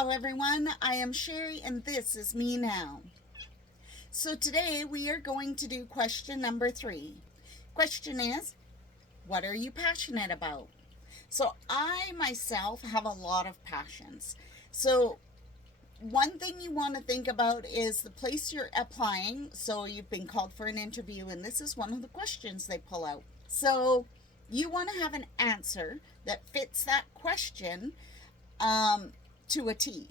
Hello everyone, I am Sherry and this is Me Now. So today we are going to do question number 3. Question is, what are you passionate about? So I myself have a lot of passions. So one thing you want to think about is the place you're applying. So you've been called for an interview and this is one of the questions they pull out. So you want to have an answer that fits that question to a T.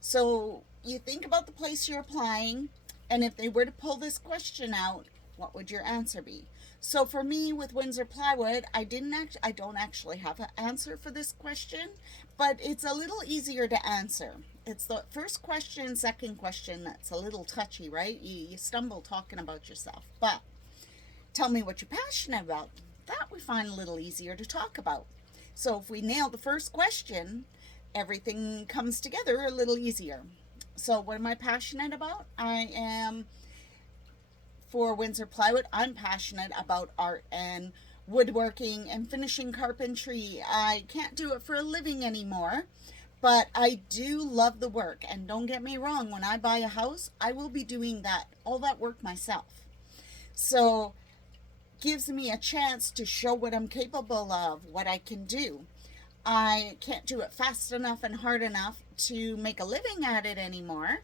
So you think about the place you're applying, and if they were to pull this question out, what would your answer be? So for me with Windsor Plywood, I don't actually have an answer for this question, but it's a little easier to answer. It's the first question, second question that's a little touchy, right? You stumble talking about yourself. But tell me what you're passionate about. That we find a little easier to talk about. So if we nail the first question, everything comes together a little easier. So what am I passionate about? For Windsor Plywood, I'm passionate about art and woodworking and finishing carpentry. I can't do it for a living anymore, but I do love the work. And don't get me wrong, when I buy a house, I will be doing all that work myself. So gives me a chance to show what I'm capable of, what I can do. I can't do it fast enough and hard enough to make a living at it anymore,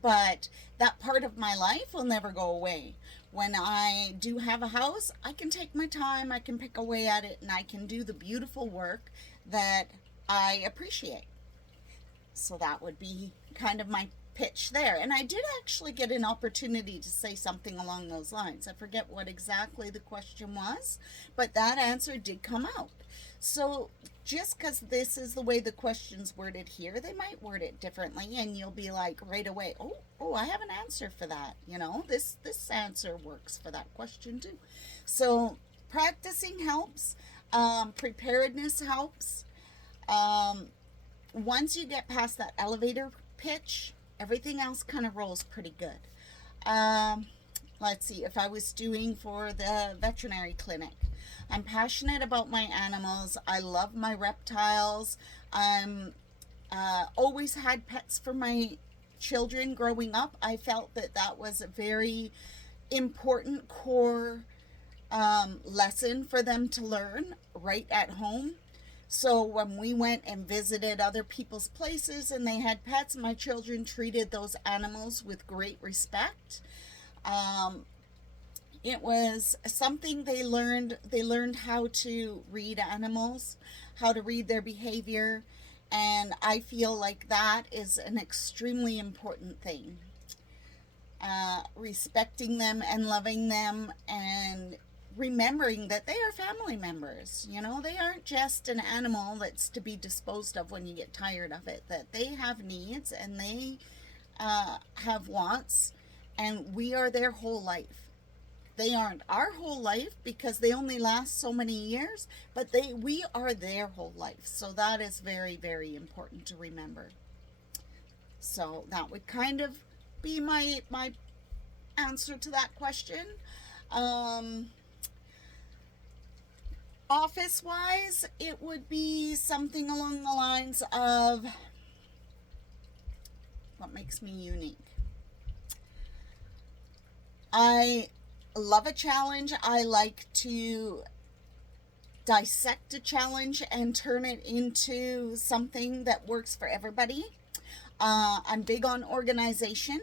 but that part of my life will never go away. When I do have a house, I can take my time, I can pick away at it, and I can do the beautiful work that I appreciate. So that would be kind of my pitch there. And I did actually get an opportunity to say something along those lines. I forget what exactly the question was, but that answer did come out. So just because this is the way the question's worded here, they might word it differently, and you'll be like right away, oh, I have an answer for that. This answer works for that question too. So practicing helps. Preparedness helps. Once you get past that elevator pitch, everything else kind of rolls pretty good. Let's see, if I was doing for the veterinary clinic, I'm passionate about my animals. I love my reptiles. I'm always had pets for my children growing up. I felt that was a very important core lesson for them to learn right at home. So when we went and visited other people's places and they had pets, my children treated those animals with great respect. It was something they learned. They learned how to read animals, how to read their behavior, and I feel like that is an extremely important thing. Respecting them and loving them and remembering that they are family members. They aren't just an animal that's to be disposed of when you get tired of it, that they have needs and they have wants, and we are their whole life. They aren't our whole life because they only last so many years, but we are their whole life. So that is very, very important to remember. So that would kind of be my answer to that question. Office-wise, it would be something along the lines of what makes me unique. I love a challenge. I like to dissect a challenge and turn it into something that works for everybody. I'm big on organization,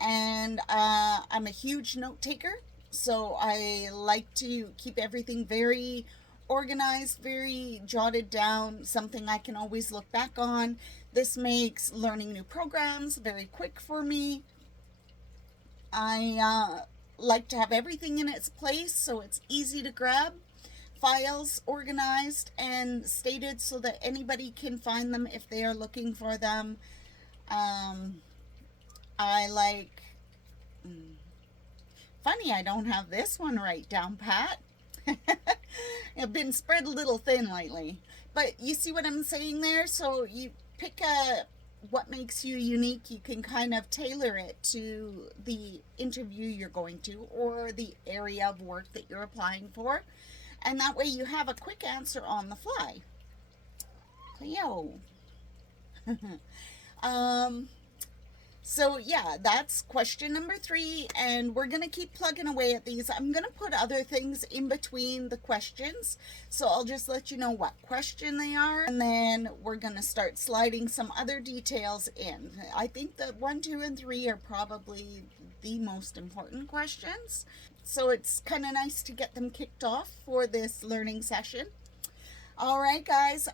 and I'm a huge note taker. So I like to keep everything very organized, very jotted down, something I can always look back on. This makes learning new programs very quick for me. I like to have everything in its place so it's easy to grab. Files organized and stated so that anybody can find them if they are looking for them. I like, funny I don't have this one right down pat. I've been spread a little thin lately, but you see what I'm saying there? So you pick what makes you unique. You can kind of tailor it to the interview you're going to or the area of work that you're applying for, and that way you have a quick answer on the fly. Cleo. So yeah, that's question number 3, and we're gonna keep plugging away at these. I'm gonna put other things in between the questions, so I'll just let you know what question they are, and then we're gonna start sliding some other details in. I think that 1, 2, and 3 are probably the most important questions, so it's kind of nice to get them kicked off for this learning session. All right, guys,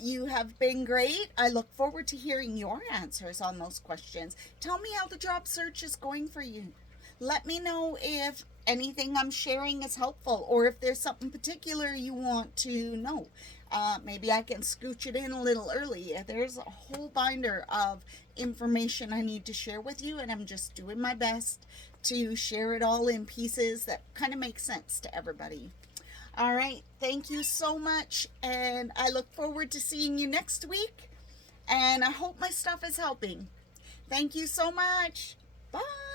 you have been great. I look forward to hearing your answers on those questions. Tell me how the job search is going for you. Let me know if anything I'm sharing is helpful, or if there's something particular you want to know. Maybe I can scooch it in a little early. There's a whole binder of information I need to share with you, and I'm just doing my best to share it all in pieces that kind of make sense to everybody. All right, thank you so much, and I look forward to seeing you next week, and I hope my stuff is helping. Thank you so much. Bye.